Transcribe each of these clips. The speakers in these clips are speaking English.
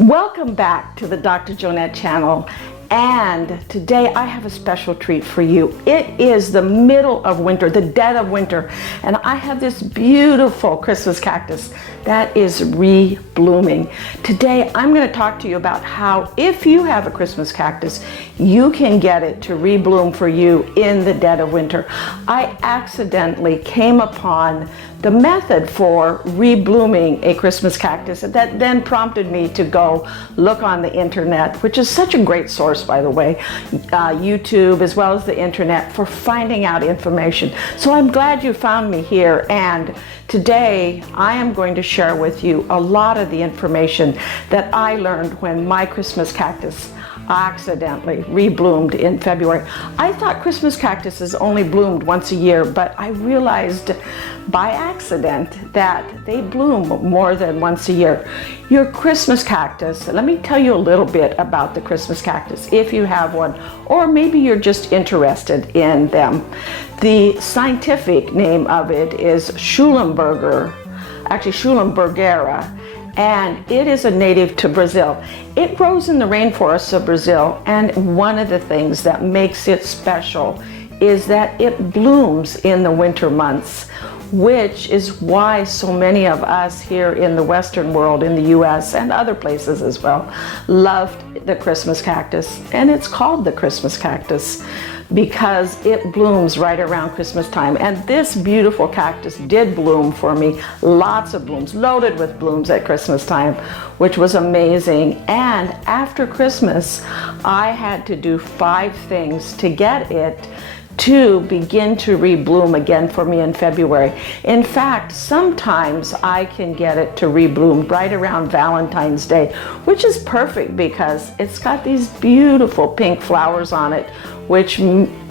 Welcome back to the Dr. Jonette channel, and today I have a special treat for you. It is the middle of winter, the dead of winter, and I have this beautiful Christmas cactus that is re-blooming. Today I'm going to talk to you about how, if you have a Christmas cactus, you can get it to re-bloom for you in the dead of winter. I accidentally came upon the method for re-blooming a Christmas cactus that then prompted me to go look on the internet, which is such a great source, by the way, YouTube as well as the internet, for finding out information. So I'm glad you found me here, and today I am going to share with you a lot of the information that I learned when my Christmas cactus accidentally re-bloomed in February. I thought Christmas cactuses only bloomed once a year, but I realized by accident that they bloom more than once a year. Your Christmas cactus, let me tell you a little bit about the Christmas cactus if you have one, or maybe you're just interested in them. The scientific name of it is Schulenburger, actually Schulenburgera, and it is a native to Brazil. It grows in the rainforests of Brazil, and one of the things that makes it special is that it blooms in the winter months, which is why so many of us here in the Western world, in the US and other places as well, loved the Christmas cactus. And it's called the Christmas cactus because it blooms right around Christmas time. And this beautiful cactus did bloom for me, lots of blooms, loaded with blooms at Christmas time, which was amazing. And after Christmas, I had to do 5 things to get it to begin to rebloom again for me in February. In fact, sometimes I can get it to rebloom right around Valentine's Day, which is perfect because it's got these beautiful pink flowers on it, which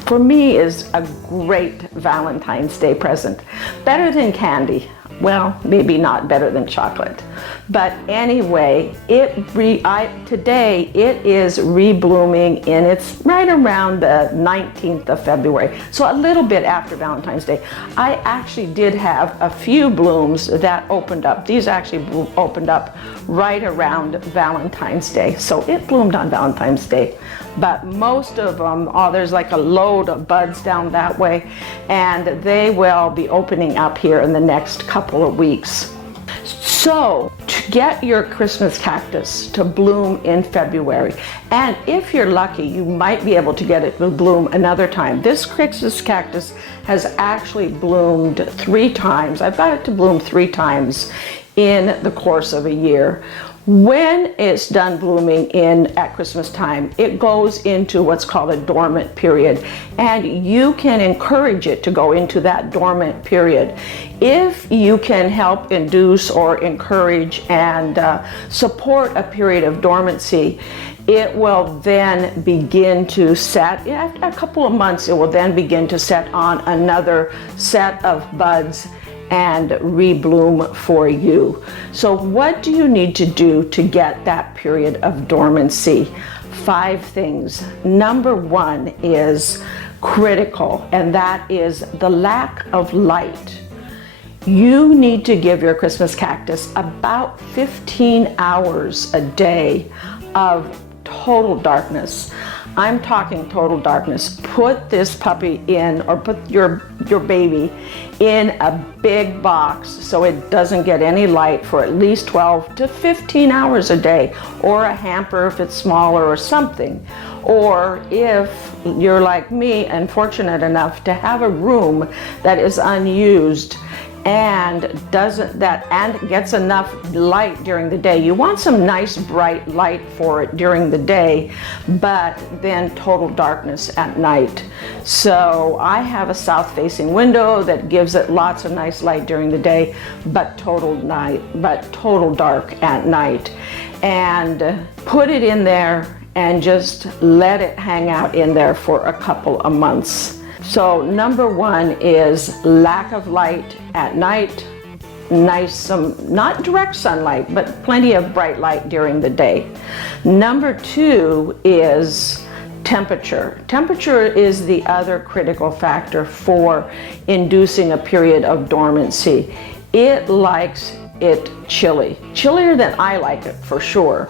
for me is a great Valentine's Day present. Better than candy. Well, maybe not better than chocolate. But anyway, today it is re-blooming, and it's right around the 19th of February, so a little bit after Valentine's Day. I actually did have a few blooms that opened up. These actually opened up right around Valentine's Day, so it bloomed on Valentine's Day. But most of them, there's like a load of buds down that way, and they will be opening up here in the next couple of weeks. So to get your Christmas cactus to bloom in February, and if you're lucky, you might be able to get it to bloom another time. This Christmas cactus has actually bloomed 3 times. I've got it to bloom 3 times in the course of a year. When it's done blooming at Christmas time, it goes into what's called a dormant period, and you can encourage it to go into that dormant period. If you can help induce or encourage and support a period of dormancy, it will then begin to set, after a couple of months, it will then begin to set on another set of buds and re-bloom for you. So what do you need to do to get that period of dormancy? 5 things. Number 1 is critical, and that is the lack of light. You need to give your Christmas cactus about 15 hours a day of total darkness. I'm talking total darkness. Put this puppy in, or put your baby in a big box so it doesn't get any light for at least 12 to 15 hours a day, or a hamper if it's smaller or something. Or if you're like me and fortunate enough to have a room that is unused and gets enough light during the day. You want some nice bright light for it during the day, but then total darkness at night. So I have a south-facing window that gives it lots of nice light during the day, but total dark at night. And put it in there and just let it hang out in there for a couple of months. So number 1 is lack of light at night, not direct sunlight, but plenty of bright light during the day. Number 2 is temperature. Temperature is the other critical factor for inducing a period of dormancy. It likes it chilly. Chillier than I like it, for sure.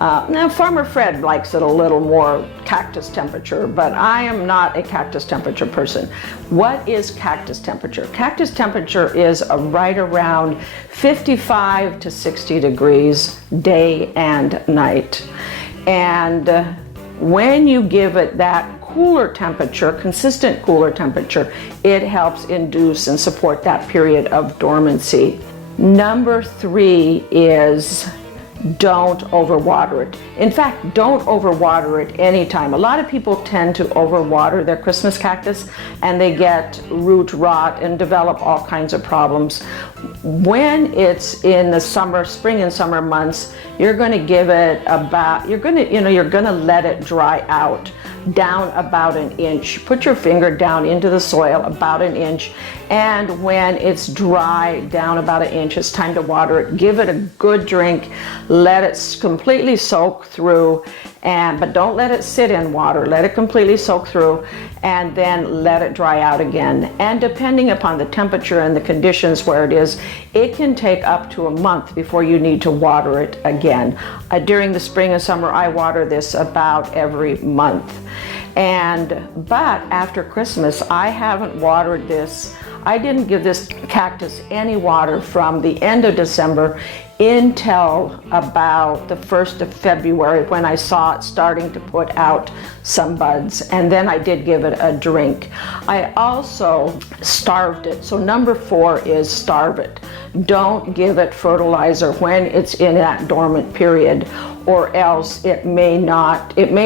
Now, Farmer Fred likes it a little more cactus temperature, but I am not a cactus temperature person. What is cactus temperature? Cactus temperature is right around 55 to 60 degrees day and night. And when you give it that cooler temperature, consistent cooler temperature, it helps induce and support that period of dormancy. Number 3 is don't overwater it. In fact, don't overwater it anytime. A lot of people tend to overwater their Christmas cactus and they get root rot and develop all kinds of problems. When it's in the summer, spring and summer months, you're going to give it about, you're going to let it dry out down about an inch. Put your finger down into the soil about an inch, and when it's dry down about an inch, it's time to water it. Give it a good drink, let it completely soak through, but don't let it sit in water. Let it completely soak through and then let it dry out again. And depending upon the temperature and the conditions where it is, it can take up to a month before you need to water it again. During the spring and summer, I water this about every month. But after Christmas, I haven't watered this. I didn't give this cactus any water from the end of December until about the 1st of February, when I saw it starting to put out some buds, and then I did give it a drink. I also starved it. So number 4 is starve it. Don't give it fertilizer when it's in that dormant period, or else it may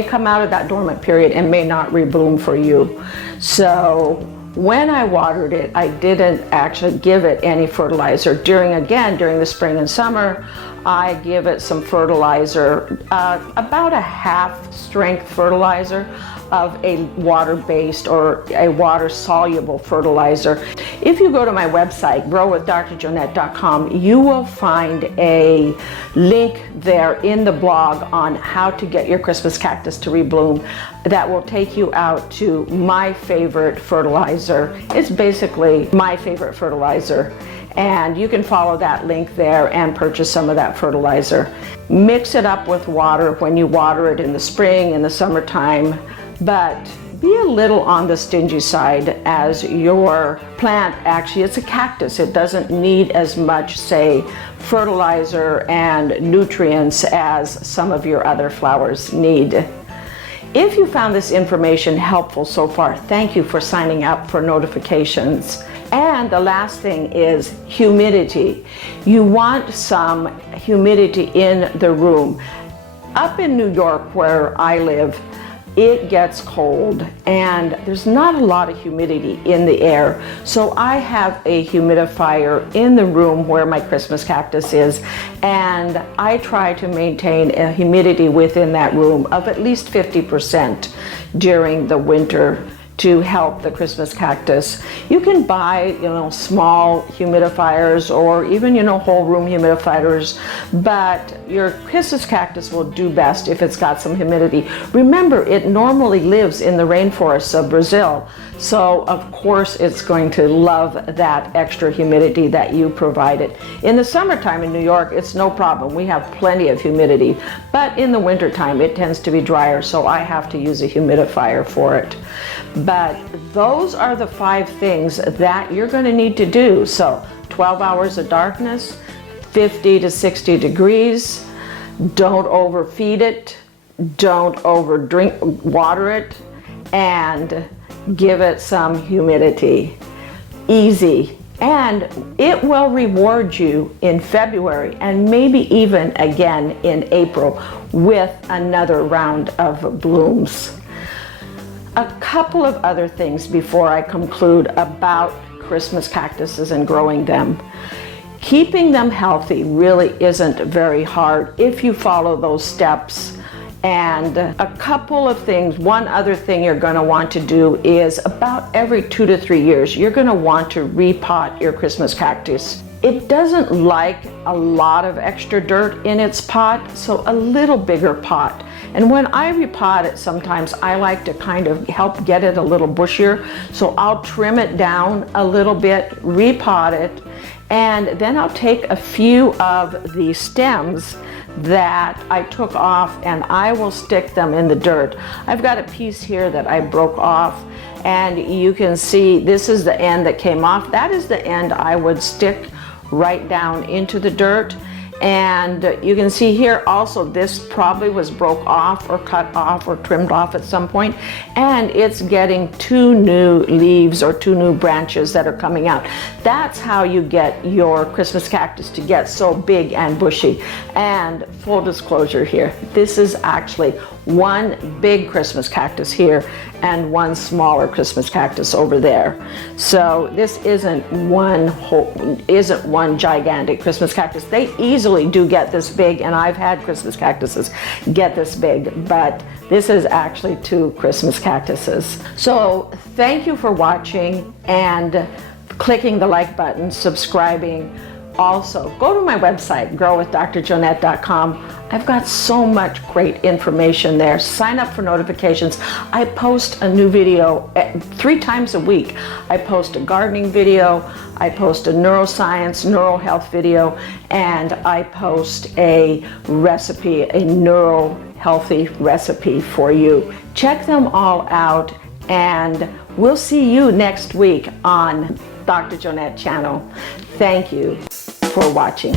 come out of that dormant period and may not rebloom for you. So when I watered it, I didn't actually give it any fertilizer. During the spring and summer, I give it some fertilizer, about a half strength fertilizer of a water-based or a water-soluble fertilizer. If you go to my website, growwithdrjonette.com, you will find a link there in the blog on how to get your Christmas cactus to rebloom that will take you out to my favorite fertilizer. It's basically my favorite fertilizer. And you can follow that link there and purchase some of that fertilizer. Mix it up with water when you water it in the spring and the summertime, but be a little on the stingy side, as your plant, actually it's a cactus. It doesn't need as much, say, fertilizer and nutrients as some of your other flowers need. If you found this information helpful so far, thank you for signing up for notifications. And the last thing is humidity. You want some humidity in the room. Up in New York, where I live, it gets cold and there's not a lot of humidity in the air. So I have a humidifier in the room where my Christmas cactus is, and I try to maintain a humidity within that room of at least 50% during the winter to help the Christmas cactus. You can buy, small humidifiers or even, whole room humidifiers, but your Christmas cactus will do best if it's got some humidity. Remember, it normally lives in the rainforests of Brazil, so of course it's going to love that extra humidity that you provide it. In the summertime in New York, it's no problem. We have plenty of humidity, but in the wintertime it tends to be drier, so I have to use a humidifier for it. But those are the 5 things that you're going to need to do. So 12 hours of darkness, 50 to 60 degrees, don't overfeed it, don't water it, and give it some humidity. Easy. And it will reward you in February and maybe even again in April with another round of blooms. A couple of other things before I conclude about Christmas cactuses and growing them. Keeping them healthy really isn't very hard if you follow those steps. And a couple of things, one other thing you're going to want to do is about every 2 to 3 years, you're going to want to repot your Christmas cactus. It doesn't like a lot of extra dirt in its pot, so a little bigger pot. And when I repot it, sometimes I like to kind of help get it a little bushier, so I'll trim it down a little bit, repot it, And then I'll take a few of the stems that I took off and I will stick them in the dirt. I've got a piece here that I broke off, and you can see this is the end that came off. That is the end I would stick right down into the dirt. And you can see here also, this probably was broke off or cut off or trimmed off at some point, and it's getting 2 new leaves or 2 new branches that are coming out. That's how you get your Christmas cactus to get so big and bushy. And full disclosure here, this is actually one big Christmas cactus here and one smaller Christmas cactus over there. So this isn't one gigantic Christmas cactus. They easily do get this big, and I've had Christmas cactuses get this big, but this is actually 2 Christmas cactuses. So thank you for watching and clicking the like button, subscribing. Also, go to my website, growwithdrjonette.com. I've got so much great information there. Sign up for notifications. I post a new video 3 times a week. I post a gardening video, I post a neuroscience, neural health video, and I post a recipe, a neural healthy recipe for you. Check them all out, and we'll see you next week on Dr. Jonette channel. Thank you for watching.